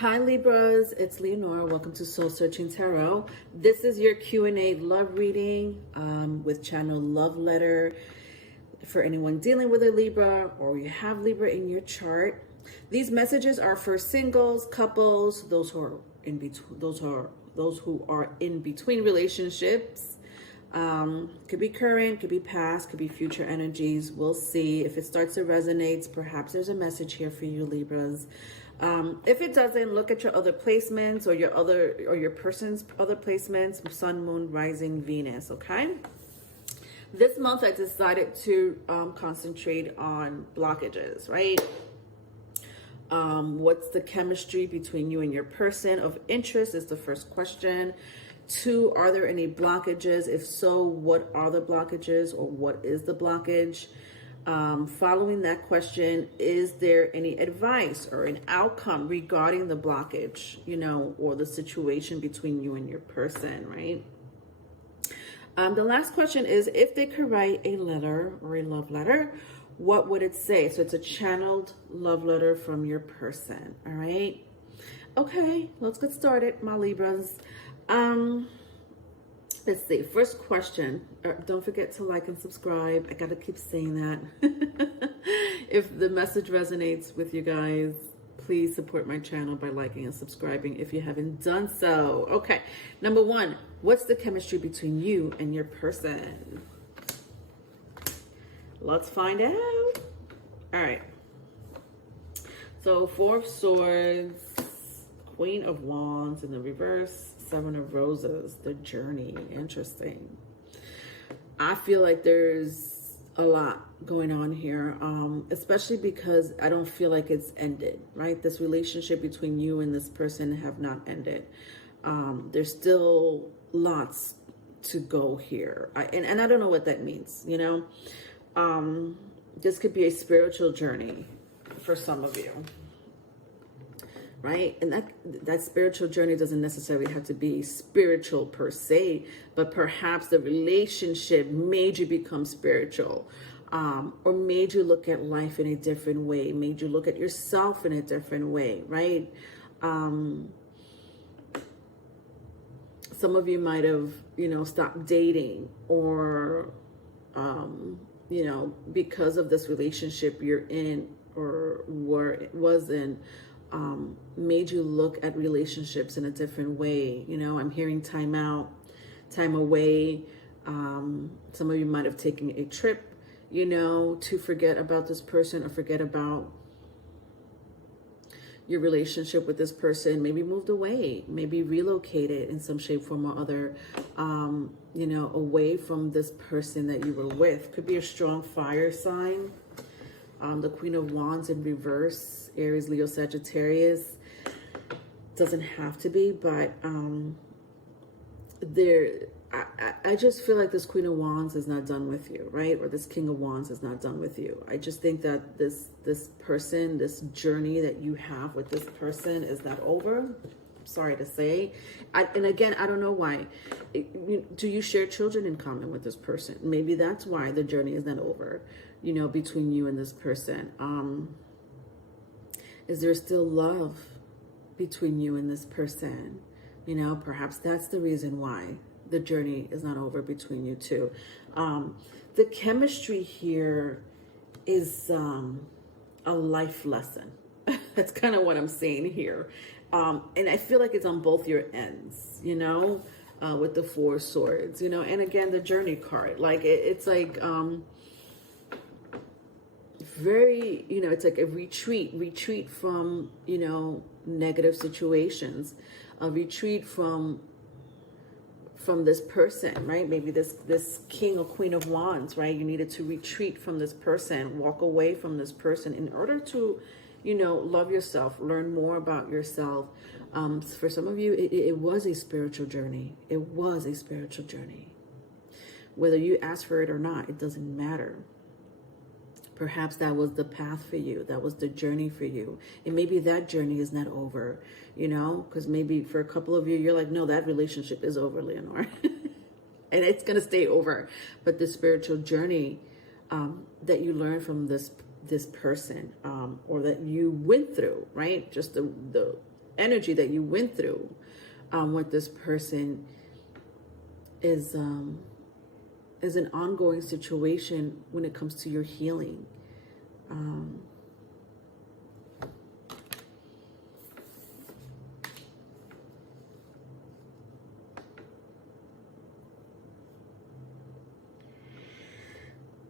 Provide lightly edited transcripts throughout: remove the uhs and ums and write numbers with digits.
Hi Libras, it's Leonora. Welcome to Soul Searching Tarot. This is your Q&A love reading with channel Love Letter for anyone dealing with a Libra or you have Libra in your chart. These messages are for singles, couples, those who are in between, those who are in between relationships. Could be current, could be past, could be future energies. We'll see. If it starts to resonate, perhaps there's a message here for you, Libras. If it doesn't, look at your other placements or your person's other placements, Sun, Moon, Rising, Venus, okay? This month I decided to concentrate on blockages, right? What's the chemistry between you and your person of interest is the first question. 2, are there any blockages? If so, what are the blockages or what is the blockage? Following that question, is there any advice or an outcome regarding the blockage, or the situation between you and your person, right? The last question is, if they could write a letter or a love letter, what would it say? So it's a channeled love letter from your person, all right? Okay, let's get started, my Libras. Let's see, first question. Don't forget to like and subscribe. I gotta keep saying that. If the message resonates with you guys, please support my channel by liking and subscribing if you haven't done so. Okay, number 1, what's the chemistry between you and your person? Let's find out. All right. So 4 of Swords, Queen of Wands in the reverse, 7 of Roses, the journey. Interesting. I feel like there's a lot going on here, especially because I don't feel like it's ended, right? This relationship between you and this person have not ended. There's still lots to go here. And I don't know what that means, This could be a spiritual journey for some of you. Right? And that spiritual journey doesn't necessarily have to be spiritual per se, but perhaps the relationship made you become spiritual, or made you look at life in a different way, made you look at yourself in a different way, right? Some of you might have, stopped dating or, because of this relationship you're in or was in, made you look at relationships in a different way. I'm hearing time out, time away. Some of you might have taken a trip, to forget about this person or forget about your relationship with this person, maybe moved away, maybe relocated in some shape, form or other, away from this person that you were with. Could be a strong fire sign. The Queen of Wands in reverse, Aries, Leo, Sagittarius. Doesn't have to be, but I just feel like this Queen of Wands is not done with you, right? Or this King of Wands is not done with you. I just think that this person, this journey that you have with this person is not over. Sorry to say. And again, I don't know why. Do you share children in common with this person? Maybe that's why the journey is not over, between you and this person. Is there still love between you and this person? Perhaps that's the reason why the journey is not over between you two. The chemistry here is a life lesson. That's kind of what I'm saying here. And I feel like it's on both your ends, with the 4 swords, and again, the journey card, like it's like, very, it's like a retreat from, negative situations, a retreat from this person, right? Maybe this King or Queen of Wands, right? You needed to retreat from this person, walk away from this person in order to, love yourself, learn more about yourself. For some of you, it was a spiritual journey. It was a spiritual journey. Whether you asked for it or not, it doesn't matter. Perhaps that was the path for you. That was the journey for you. And maybe that journey is not over, because maybe for a couple of you, you're like, no, that relationship is over, Leonore. And it's going to stay over. But the spiritual journey that you learn from this person, or that you went through, right? Just the energy that you went through with this person is an ongoing situation when it comes to your healing.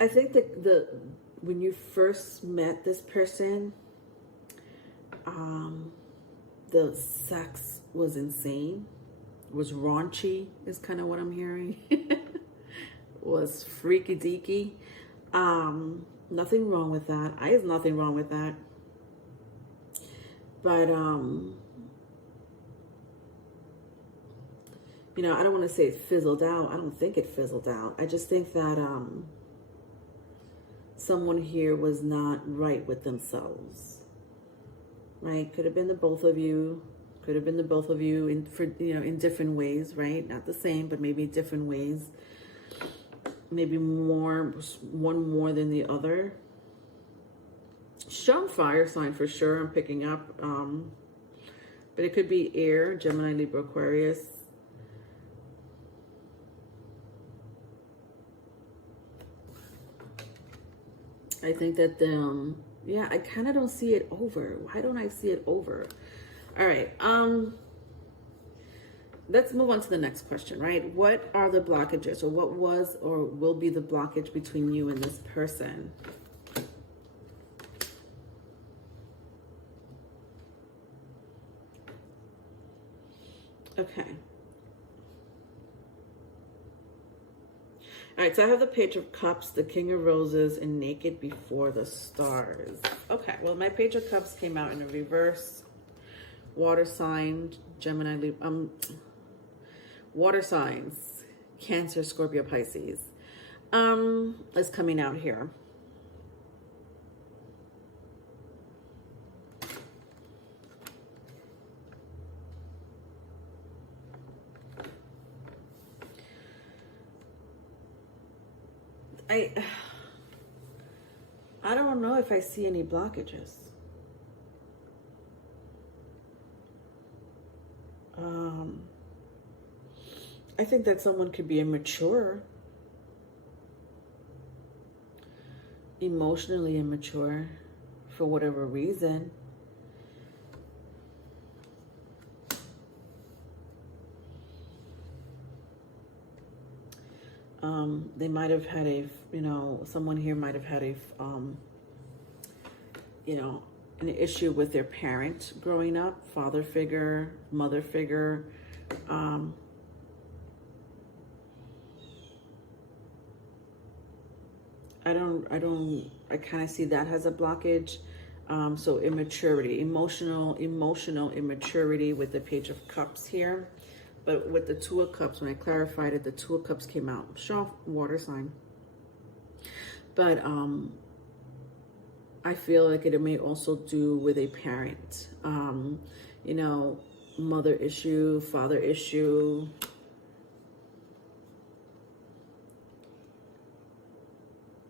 I think that when you first met this person, the sex was insane, was raunchy, is kind of what I'm hearing. Was freaky deaky. Nothing wrong with that. There's nothing wrong with that. But you know, I don't want to say it fizzled out. I don't think it fizzled out. I just think that someone here was not right with themselves. Right? Could have been the both of you. Could have been the both of you in different ways, right? Not the same, but maybe different ways. Maybe one more than the other. Strong fire sign for sure, I'm picking up. But it could be air, Gemini, Libra, Aquarius. I think that yeah, I kind of don't see it over. Why don't I see it over? All right. Let's move on to the next question, right? What are the blockages, or what was or will be the blockage between you and this person? Okay. All right, so I have the Page of Cups, the King of Roses, and Naked Before the Stars. Okay, well, my Page of Cups came out in a reverse. Water sign, Gemini, water signs, Cancer, Scorpio, Pisces, is coming out here. I don't know if I see any blockages. I think that someone could be immature, emotionally immature, for whatever reason. They might have had someone here might have had an issue with their parent growing up, father figure, mother figure. I kind of see that as a blockage. So immaturity, emotional immaturity with the Page of Cups here. But with the Two of Cups, when I clarified it, the Two of Cups came out. Strong water sign. But I feel like it may also do with a parent. Mother issue, father issue.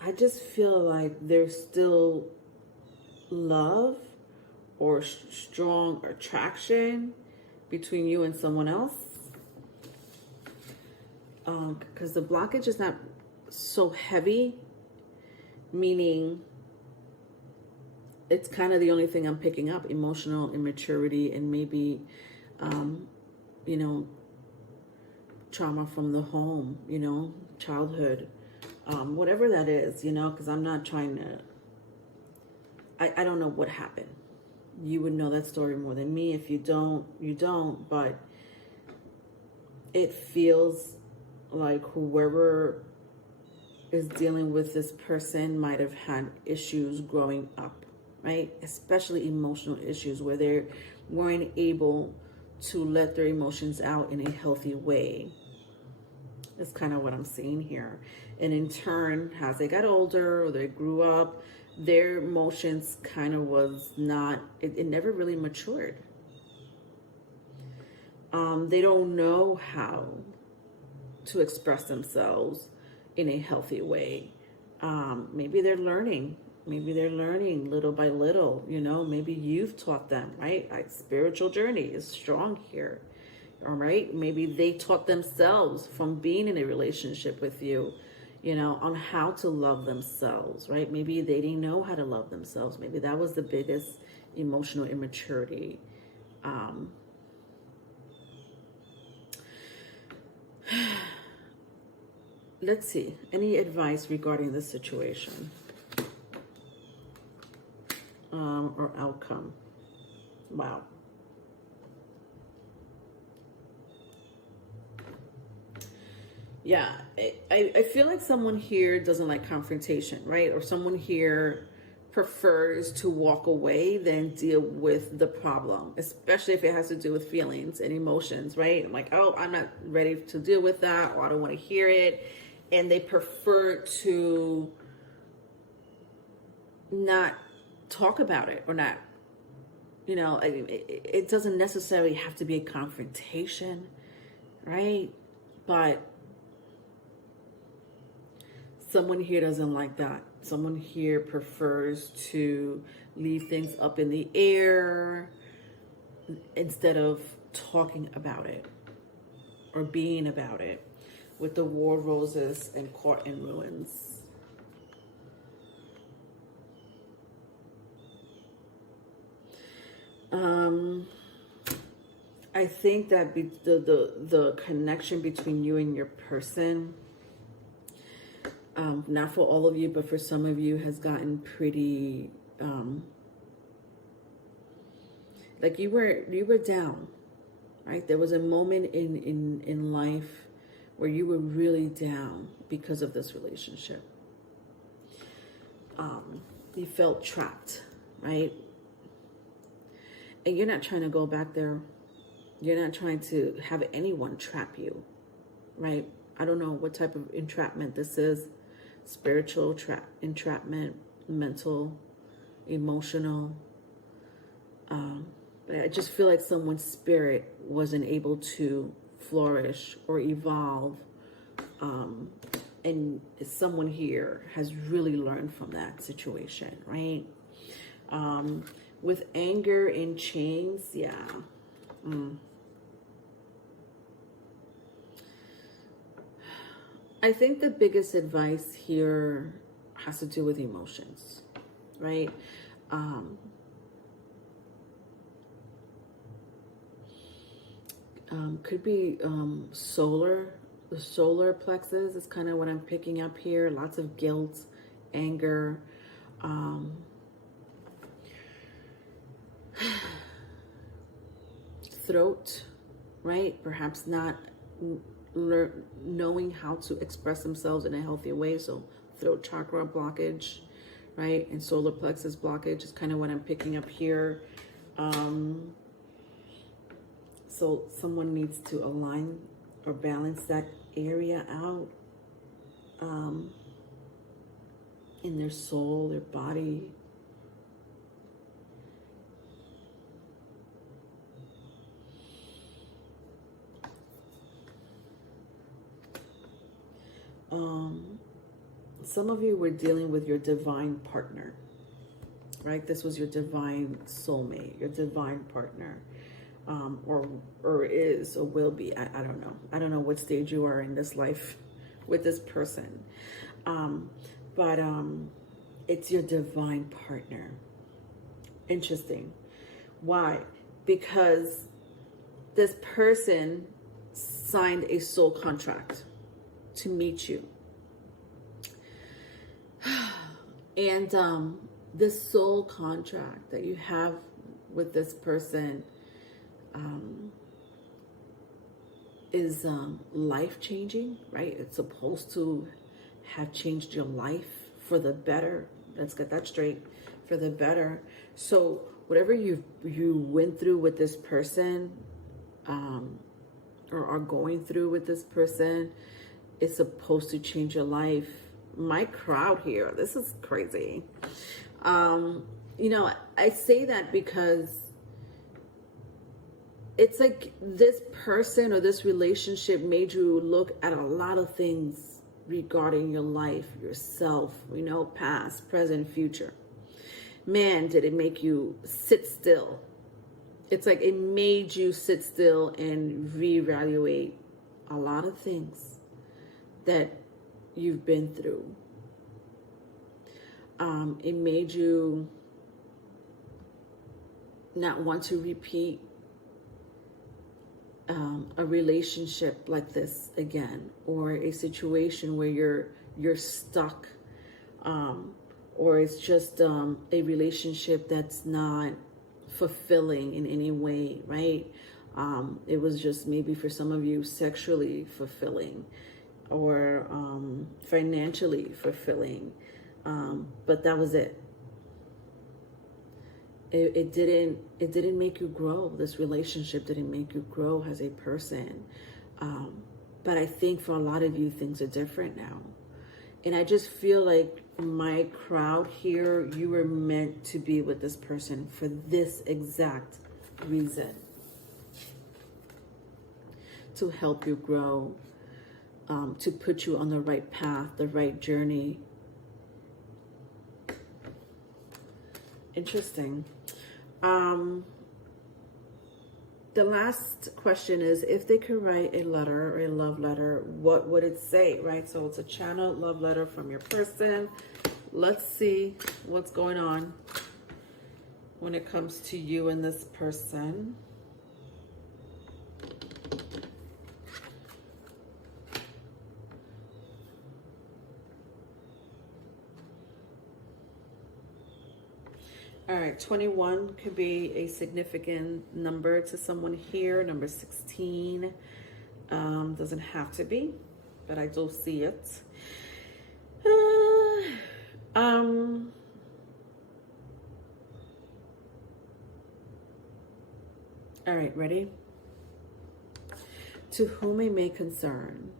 I just feel like there's still love or strong attraction between you and someone else. Because the blockage is not so heavy, meaning it's kind of the only thing I'm picking up: emotional immaturity and maybe, trauma from the home, childhood, whatever that is, because I'm not trying to, I don't know what happened. You would know that story more than me. If you don't, you don't, but it feels like whoever is dealing with this person might have had issues growing up, right? Especially emotional issues where they weren't able to let their emotions out in a healthy way. That's kind of what I'm seeing here. And in turn, as they got older or they grew up, their emotions kind of was not, it never really matured. They don't know how to express themselves in a healthy way. Maybe they're learning Maybe they're learning little by little, you know, maybe you've taught them, right? Spiritual journey is strong here, all right? Maybe they taught themselves from being in a relationship with you, you know, on how to love themselves, right? Maybe they didn't know how to love themselves. Maybe that was the biggest emotional immaturity. Let's see, any advice regarding this situation? Or outcome. Wow. Yeah, I feel like someone here doesn't like confrontation, right? Or someone here prefers to walk away than deal with the problem, especially if it has to do with feelings and emotions, right? I'm like, oh, I'm not ready to deal with that, or I don't want to hear it. And they prefer to not talk about it, or not, you know, it doesn't necessarily have to be a confrontation, right? But someone here doesn't like that. Someone here prefers to leave things up in the air instead of talking about it or being about it, with the war roses and caught in ruins. I think that the connection between you and your person, not for all of you, but for some of you, has gotten pretty, like you were down, right? There was a moment in life where you were really down because of this relationship. You felt trapped, right? And you're not trying to go back there. You're not trying to have anyone trap you, right? I don't know what type of entrapment this is. Spiritual entrapment, mental, emotional. But I just feel like someone's spirit wasn't able to flourish or evolve. And someone here has really learned from that situation, right? With anger and chains, yeah. I think the biggest advice here has to do with emotions, right? Could be the solar plexus is kind of what I'm picking up here. Lots of guilt, anger, throat, right? Perhaps not knowing how to express themselves in a healthy way. So throat chakra blockage, right? And solar plexus blockage is kind of what I'm picking up here. So someone needs to align or balance that area out in their soul, their body. Some of you were dealing with your divine partner, right? This was your divine soulmate, your divine partner, or is or will be. I don't know. I don't know what stage you are in this life with this person, but it's your divine partner. Interesting. Why? Because this person signed a soul contract to meet you. And this soul contract that you have with this person is life-changing, right? It's supposed to have changed your life for the better. Let's get that straight. For the better. So whatever you went through with this person, or are going through with this person, is supposed to change your life. My crowd here, this is crazy. You know, I say that because it's like this person or this relationship made you look at a lot of things regarding your life, yourself, you know, past, present, future. Man, did it make you sit still. It's like it made you sit still and reevaluate a lot of things that you've been through. It made you not want to repeat a relationship like this again, or a situation where you're stuck, or it's just a relationship that's not fulfilling in any way, right? It was just maybe for some of you sexually fulfilling, or financially fulfilling, but that was it. It didn't make you grow. This relationship didn't make you grow as a person. But I think for a lot of you, things are different now. And I just feel like my crowd here, you were meant to be with this person for this exact reason. To help you grow, to put you on the right path, the right journey. Interesting. The last question is, if they could write a letter or a love letter, what would it say, right? So it's a channeled love letter from your person. Let's see what's going on when it comes to you and this person. All right, 21 could be a significant number to someone here. Number 16 doesn't have to be, but I do see it. All right, ready? To whom it may concern.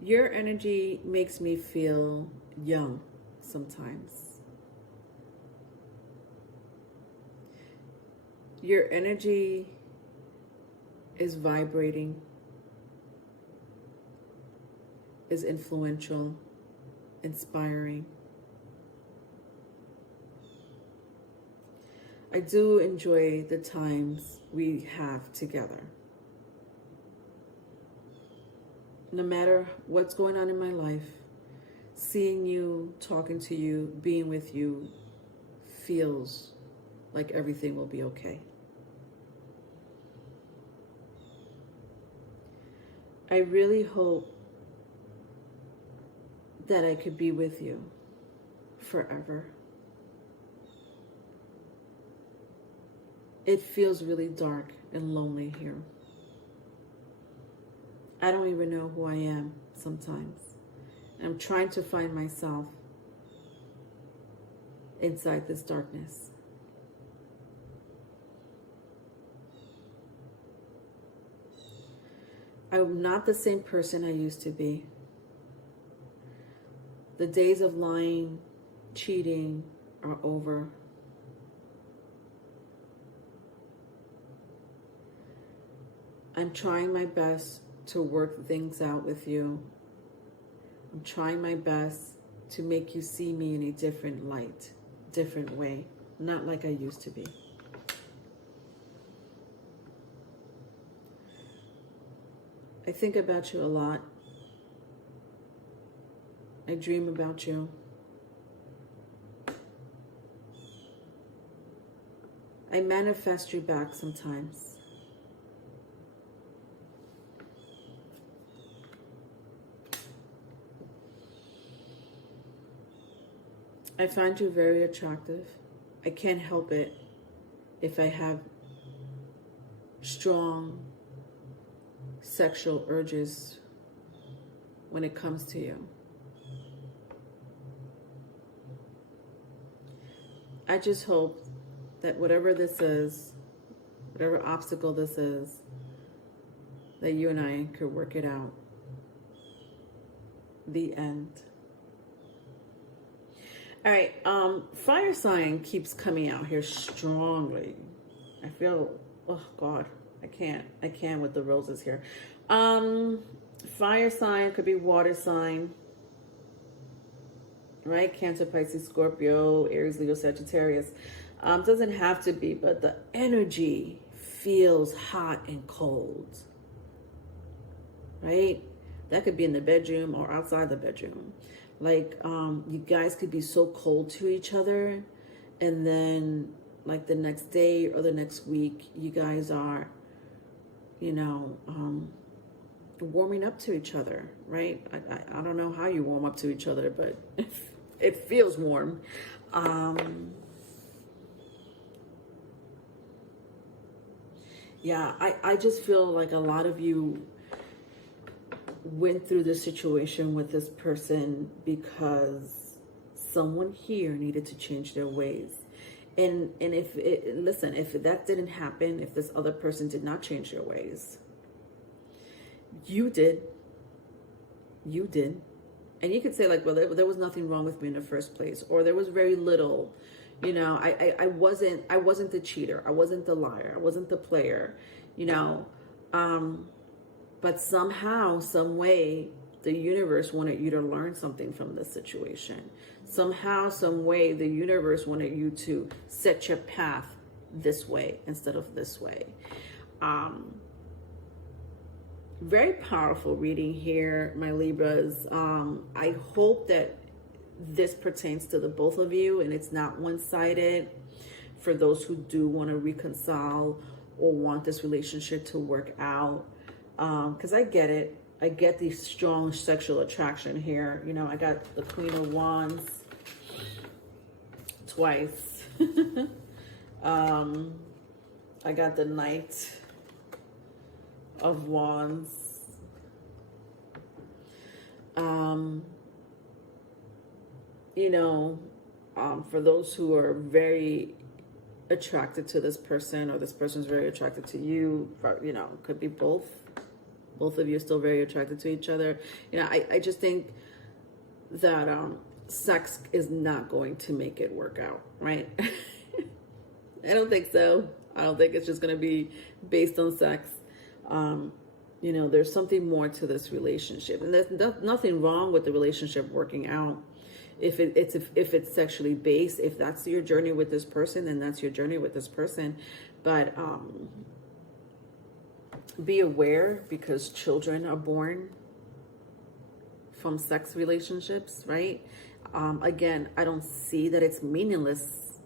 Your energy makes me feel young sometimes. Your energy is vibrating, is influential, inspiring. I do enjoy the times we have together. No matter what's going on in my life, seeing you, talking to you, being with you feels like everything will be okay. I really hope that I could be with you forever. It feels really dark and lonely here. I don't even know who I am sometimes. I'm trying to find myself inside this darkness. I'm not the same person I used to be. The days of lying, cheating are over. I'm trying my best to work things out with you. I'm trying my best to make you see me in a different light, different way, not like I used to be. I think about you a lot. I dream about you. I manifest you back sometimes. I find you very attractive. I can't help it if I have strong sexual urges when it comes to you. I just hope that whatever this is, whatever obstacle this is, that you and I could work it out. The end. All right, fire sign keeps coming out here strongly. I feel, oh God, I can't with the roses here. Fire sign, could be water sign, right? Cancer, Pisces, Scorpio, Aries, Leo, Sagittarius. Doesn't have to be, but the energy feels hot and cold, right? That could be in the bedroom or outside the bedroom. Like, you guys could be so cold to each other, and then like the next day or the next week, you guys are, you know, warming up to each other, right? I don't know how you warm up to each other, but it feels warm. Yeah, I just feel like a lot of you went through this situation with this person because someone here needed to change their ways. And if that didn't happen, if this other person did not change their ways, you did. And you could say like, well, there was nothing wrong with me in the first place, or there was very little. You know, I wasn't the cheater. I wasn't the liar. I wasn't the player, you know. But somehow, some way, the universe wanted you to learn something from this situation. Somehow, some way, the universe wanted you to set your path this way instead of this way. Very powerful reading here, my Libras. I hope that this pertains to the both of you and it's not one-sided for those who do want to reconcile or want this relationship to work out. Because I get it. I get the strong sexual attraction here. You know, I got the Queen of Wands twice. I got the Knight of Wands. You know, for those who are very attracted to this person, or this person's very attracted to you, you know, could be both. Both of you are still very attracted to each other. You know, I just think that sex is not going to make it work out, right? I don't think so. I don't think it's just going to be based on sex. You know, there's something more to this relationship, and there's nothing wrong with the relationship working out. If it's sexually based, if that's your journey with this person, then that's your journey with this person. But be aware, because children are born from sex relationships, right? Again, I don't see that it's meaningless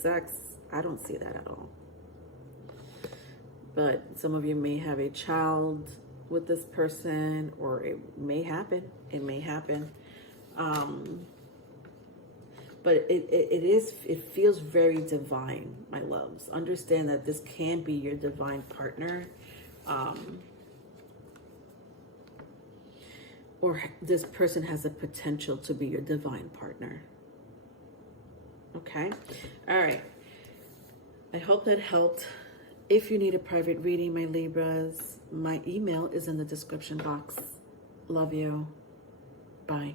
sex. I don't see that at all. But some of you may have a child with this person, or it may happen. It may happen. But it feels very divine, my loves. Understand that this can be your divine partner. Or this person has a potential to be your divine partner. Okay? All right. I hope that helped. If you need a private reading, my Libras, my email is in the description box. Love you. Bye.